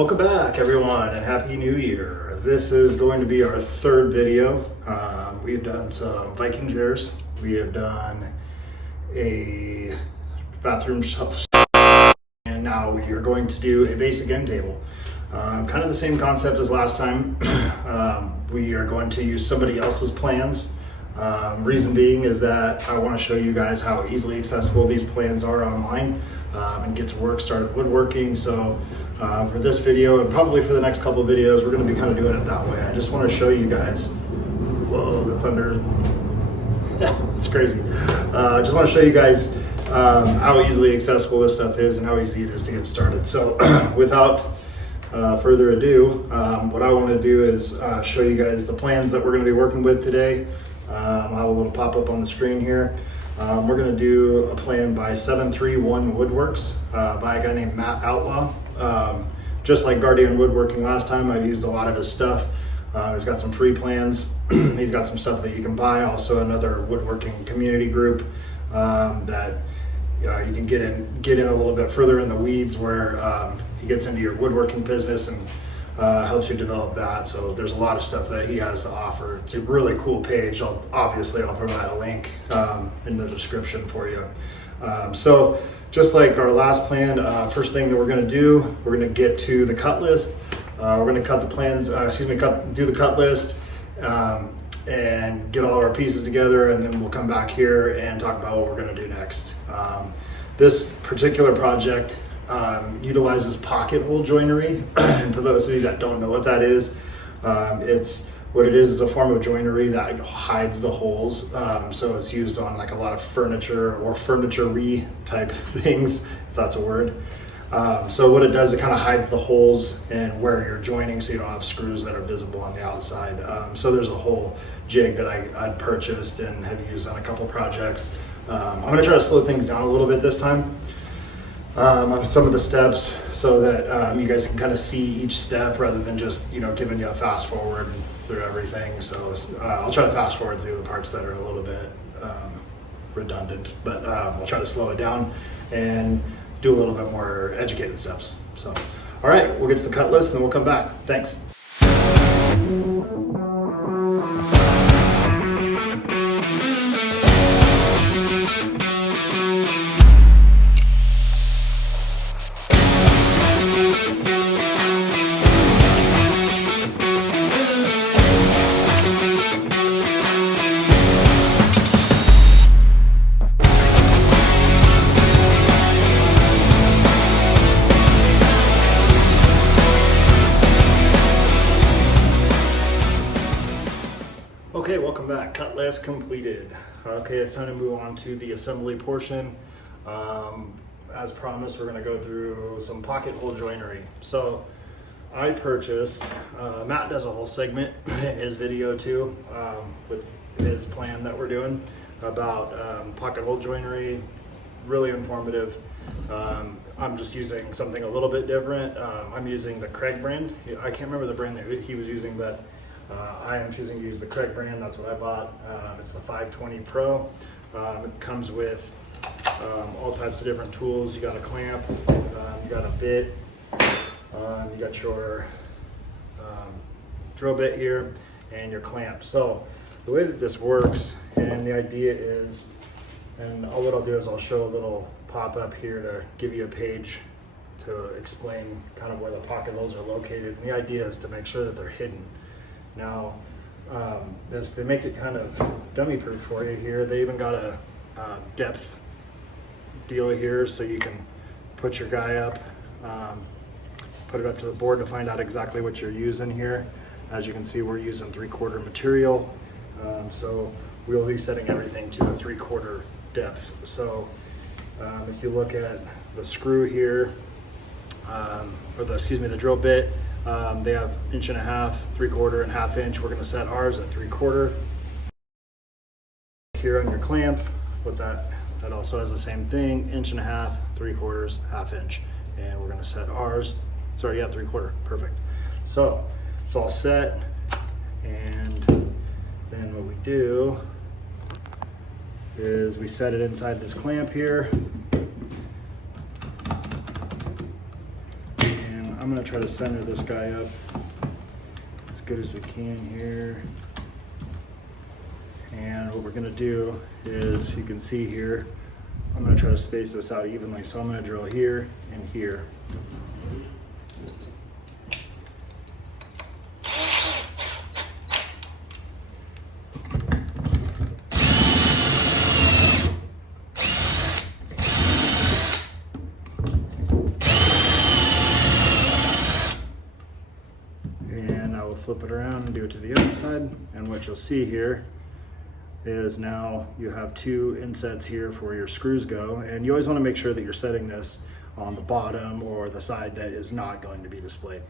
Welcome back everyone and Happy New Year. This is going to be our third video. We've done some Viking chairs. We have done a bathroom shelf, and now we are going to do a basic end table. Kind of the same concept as last time. We are going to use somebody else's plans. Reason being is that I want to show you guys how easily accessible these plans are online and get to work, start woodworking. So for this video and probably for the next couple of videos, we're going to be kind of doing it that way. I just want to show you guys, whoa, the thunder, it's crazy. I just want to show you guys how easily accessible this stuff is and how easy it is to get started. So without further ado, what I want to do is show you guys the plans that we're going to be working with today. I'll have a little pop-up on the screen here. We're going to do a plan by 731 Woodworks by a guy named Matt Outlaw. Just like Guardian Woodworking last time, I've used a lot of his stuff. He's got some free plans. He's got some stuff that you can buy. Also another woodworking community group that you can get in a little bit further in the weeds, where he gets into your woodworking business and helps you develop that. So there's a lot of stuff that he has to offer. It's a really cool page. I'll provide a link in the description for you. So just like our last plan, first thing that we're going to do, we're going to get to the cut list. We're going to cut the plans, do the cut list and get all of our pieces together, and then we'll come back here and talk about what we're going to do next. This particular project utilizes pocket hole joinery. And for those of you that don't know what that is, what it is a form of joinery that hides the holes. So it's used on like a lot of furniture or furniture-y type things, if that's a word. So what it does, it kind of hides the holes and where you're joining, so you don't have screws that are visible on the outside. So there's a whole jig that I purchased and have used on a couple projects. I'm gonna try to slow things down a little bit this time on some of the steps, so that you guys can kind of see each step rather than just giving you a fast forward through everything. So I'll try to fast forward through the parts that are a little bit redundant, but I'll try to slow it down and do a little bit more educated steps. So all right, we'll get to the cut list and then we'll come back. Thanks. Okay, welcome back. Cut list completed. Okay, it's time to move on to the assembly portion. As promised, we're going to go through some pocket hole joinery. So I purchased, Matt does a whole segment in his video too, with his plan that we're doing about pocket hole joinery. Really informative. I'm just using something a little bit different. I'm using the Craig brand. I can't remember the brand that he was using, but I am choosing to use the Craig brand. That's what I bought. It's the 520 Pro. It comes with all types of different tools. You got a clamp, you got a bit, you got your drill bit here, and your clamp. So the way that this works, and the idea is, and what I'll do is I'll show a little pop-up here to give you a page to explain kind of where the pocket holes are located. And the idea is to make sure that they're hidden. Now, they make it kind of dummy proof for you here. They even got a depth deal here, so you can put your guy up, put it up to the board to find out exactly what you're using here. As you can see, we're using 3/4 material, so we'll be setting everything to the 3/4 depth. So if you look at the screw here, the drill bit, they have 1.5 inches, 3/4, and 1/2 inch. We're going to set ours at 3/4. Here on your clamp, with that also has the same thing, 1.5 inches, 3/4, 1/2 inch, and we're going to set ours. It's already at 3/4. Perfect. So it's all set, and then what we do is we set it inside this clamp here. I'm gonna try to center this guy up as good as we can here. And what we're gonna do is, you can see here, I'm gonna try to space this out evenly. So I'm gonna drill here and here. And I will flip it around and do it to the other side. And what you'll see here is now you have two insets here for your screws go, and you always want to make sure that you're setting this on the bottom or the side that is not going to be displayed.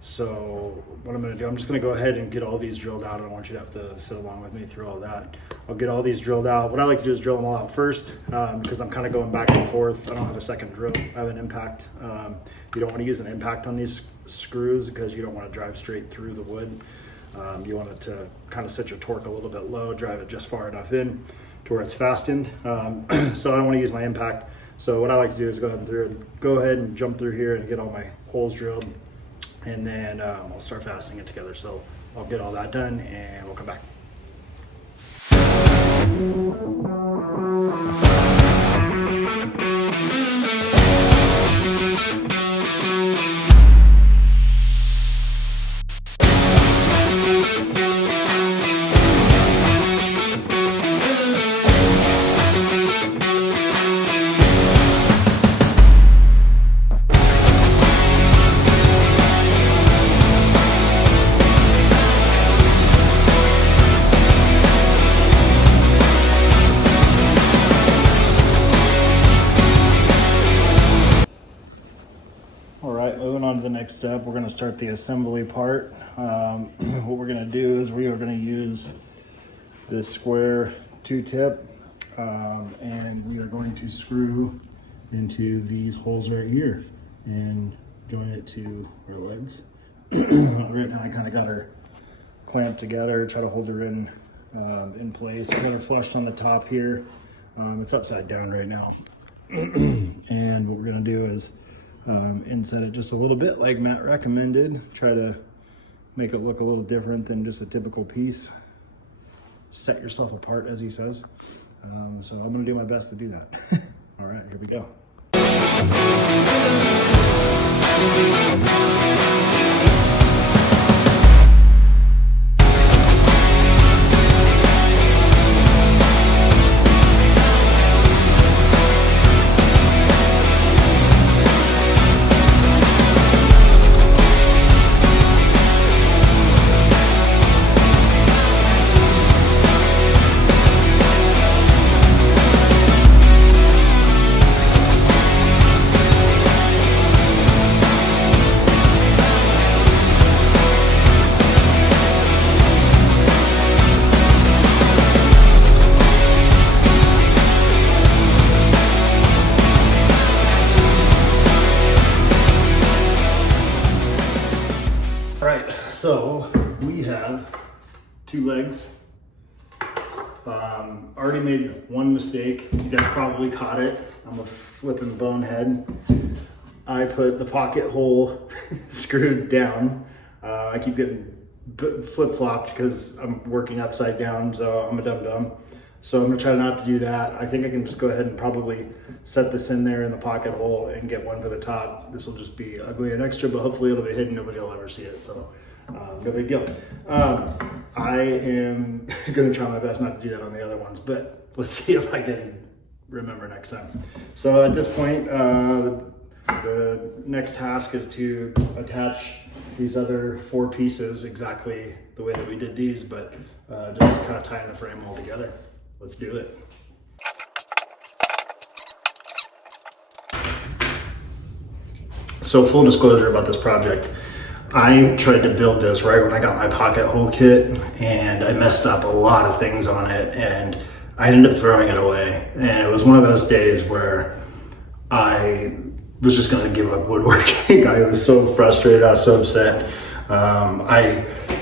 So what I'm going to do, I'm just going to go ahead and get all these drilled out. I don't want you to have to sit along with me through all that. I'll get all these drilled out. What I like to do is drill them all out first, because I'm kind of going back and forth. I don't have a second drill. I have an impact. You don't want to use an impact on these screws because you don't want to drive straight through the wood. You want it to kind of set your torque a little bit low, drive it just far enough in to where it's fastened. So I don't want to use my impact. So what I like to do is go ahead and jump through here and get all my holes drilled, and then I'll start fastening it together. So I'll get all that done and we'll come back. Moving on to the next step, we're going to start the assembly part. What we're going to do is we are going to use this square 2-tip, and we are going to screw into these holes right here and join it to our legs. Right now I kind of got her clamped together, try to hold her in place. I got her flushed on the top here. It's upside down right now. And what we're going to do is inset it just a little bit like Matt recommended. Try to make it look a little different than just a typical piece. Set yourself apart, as he says. So I'm gonna do my best to do that. All right, here we go. So we have two legs. Already made one mistake. You guys probably caught it. I'm a flipping bonehead. I put the pocket hole screwed down. I keep getting flip-flopped because I'm working upside down, so I'm a dum-dum. So I'm gonna try not to do that. I think I can just go ahead and probably set this in there in the pocket hole and get one for the top. This will just be ugly and extra, but hopefully it'll be hidden. Nobody will ever see it, so no big deal. I am gonna try my best not to do that on the other ones, but let's see if I can remember next time. So at this point, the next task is to attach these other 4 pieces exactly the way that we did these, but just kind of tying the frame all together. Let's do it. So full disclosure about this project, I tried to build this right when I got my pocket hole kit, and I messed up a lot of things on it, and I ended up throwing it away. And it was one of those days where I was just gonna give up woodworking. I was so frustrated, I was so upset.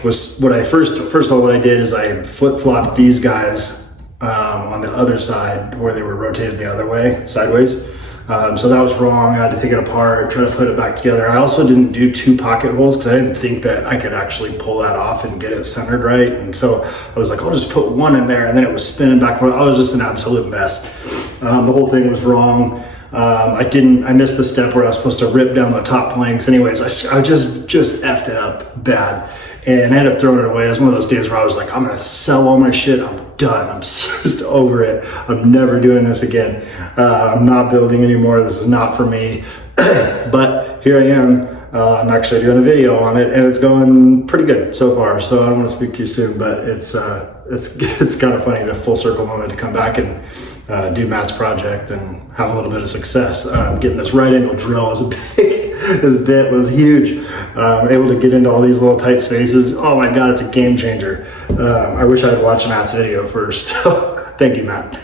First of all, what I did is I flip-flopped these guys on the other side where they were rotated the other way, sideways. So that was wrong. I had to take it apart, try to put it back together. I also didn't do 2 pocket holes because I didn't think that I could actually pull that off and get it centered right. And so I was like, I'll just put 1 in there, and then it was spinning back and forth. I was just an absolute mess. The whole thing was wrong. I missed the step where I was supposed to rip down the top planks. Anyways, I just effed it up bad. And I ended up throwing it away. It was one of those days where I was like, I'm gonna sell all my shit. I'm done. I'm just over it. I'm never doing this again. I'm not building anymore. This is not for me. But here I am. I'm actually doing a video on it, and it's going pretty good so far. So I don't want to speak too soon, but it's kind of funny, the full circle moment to come back and do Matt's project and have a little bit of success. Getting this right angle drill was big. This bit was huge. Able to get into all these little tight spaces. Oh my God, it's a game changer. I wish I had watched Matt's video first. So thank you, Matt.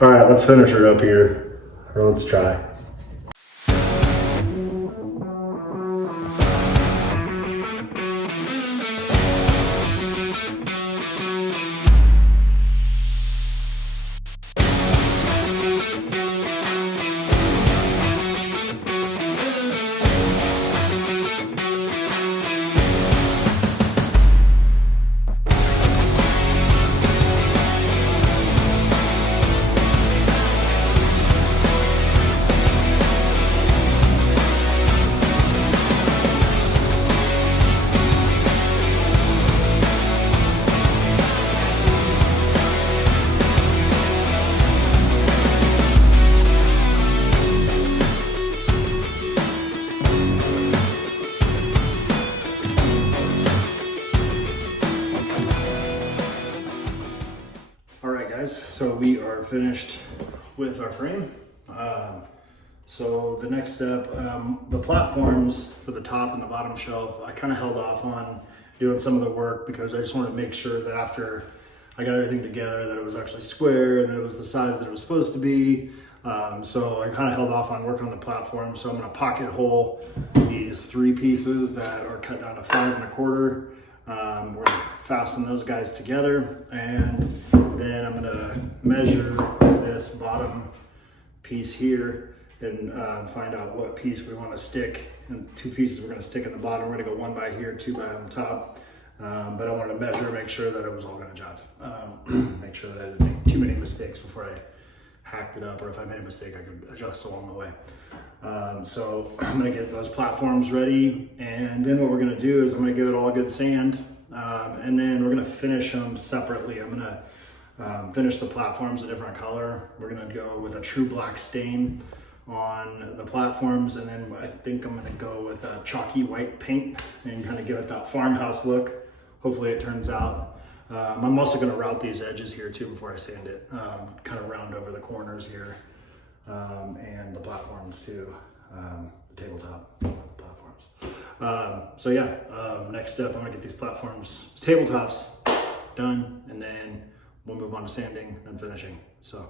All right, let's finish her up here, or let's try. So we are finished with our frame. So the next step, the platforms for the top and the bottom shelf, I kind of held off on doing some of the work because I just wanted to make sure that after I got everything together that it was actually square and that it was the size that it was supposed to be. So I kind of held off on working on the platform. So I'm going to pocket hole these 3 pieces that are cut down to 5 1/4. We're going to fasten those guys together, and then I'm going to measure this bottom piece here and find out what piece we want to stick. And 2 pieces we're going to stick in the bottom. We're going to go 1 by here, 2 by on the top. But I wanted to measure, make sure that it was all going to jive. Make sure that I didn't make too many mistakes before I hacked it up, or if I made a mistake, I could adjust along the way. So I'm going to get those platforms ready, and then what we're going to do is I'm going to give it all a good sand, and then we're going to finish them separately. I'm going to finish the platforms a different color. We're going to go with a true black stain on the platforms, and then I think I'm going to go with a chalky white paint and kind of give it that farmhouse look. Hopefully it turns out. I'm also going to route these edges here too before I sand it, kind of round over the corners here, and the platforms too, the tabletop platforms. So yeah, next step, I'm going to get these platforms, tabletops done, and then we'll move on to sanding and finishing. So.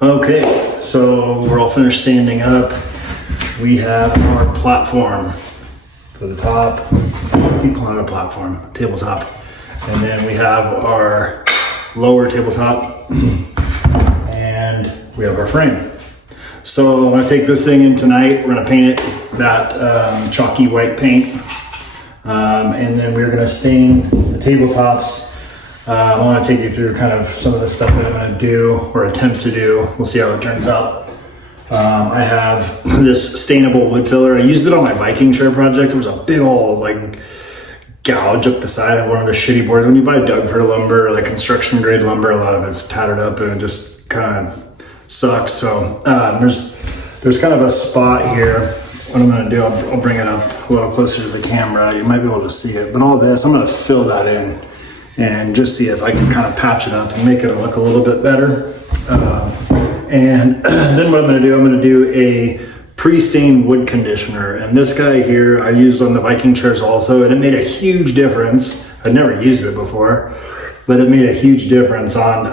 Okay, so we're all finished sanding up. We have our platform for the top. Keep calling it a platform, tabletop. And then we have our lower tabletop, and we have our frame. So I'm gonna take this thing in tonight. We're gonna paint it that chalky white paint. And then we're gonna stain the tabletops. I wanna take you through kind of some of the stuff that I'm gonna do or attempt to do. We'll see how it turns out. I have this stainable wood filler. I used it on my Viking chair project. It was a big old like gouge up the side of one of the shitty boards. When you buy Dougford lumber, like construction grade lumber, a lot of it's tattered up and it just kind of sucks. So there's kind of a spot here. What I'm gonna do, I'll bring it up a little closer to the camera. You might be able to see it, but all this, I'm gonna fill that in and just see if I can kind of patch it up and make it look a little bit better. And then what I'm gonna do a pre-stained wood conditioner. And this guy here, I used on the Viking chairs also, and it made a huge difference. I'd never used it before, but it made a huge difference on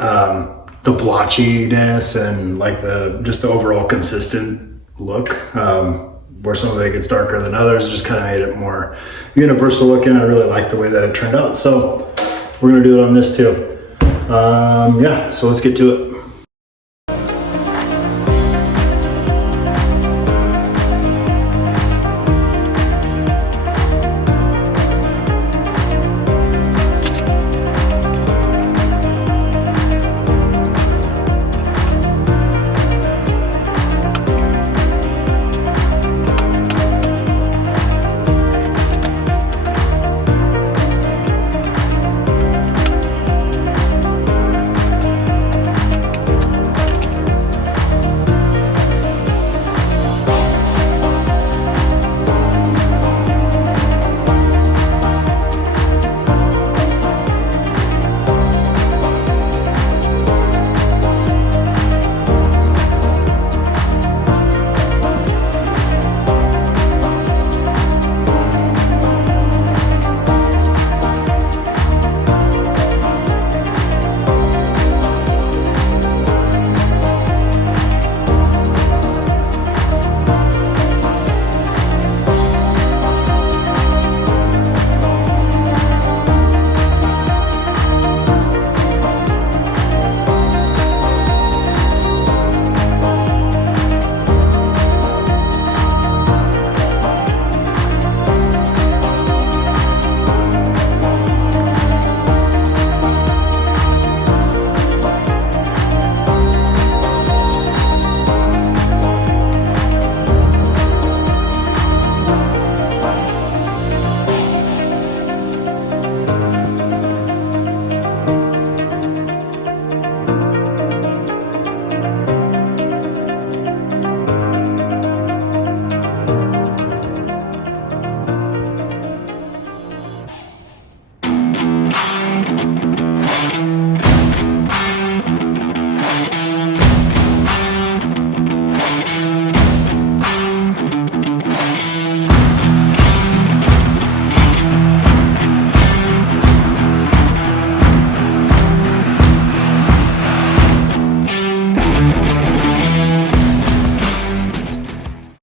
the blotchiness and like just the overall consistent look. Where some of it gets darker than others, just kind of made it more universal looking. I really like the way that it turned out. So we're gonna do it on this too. Yeah, so let's get to it.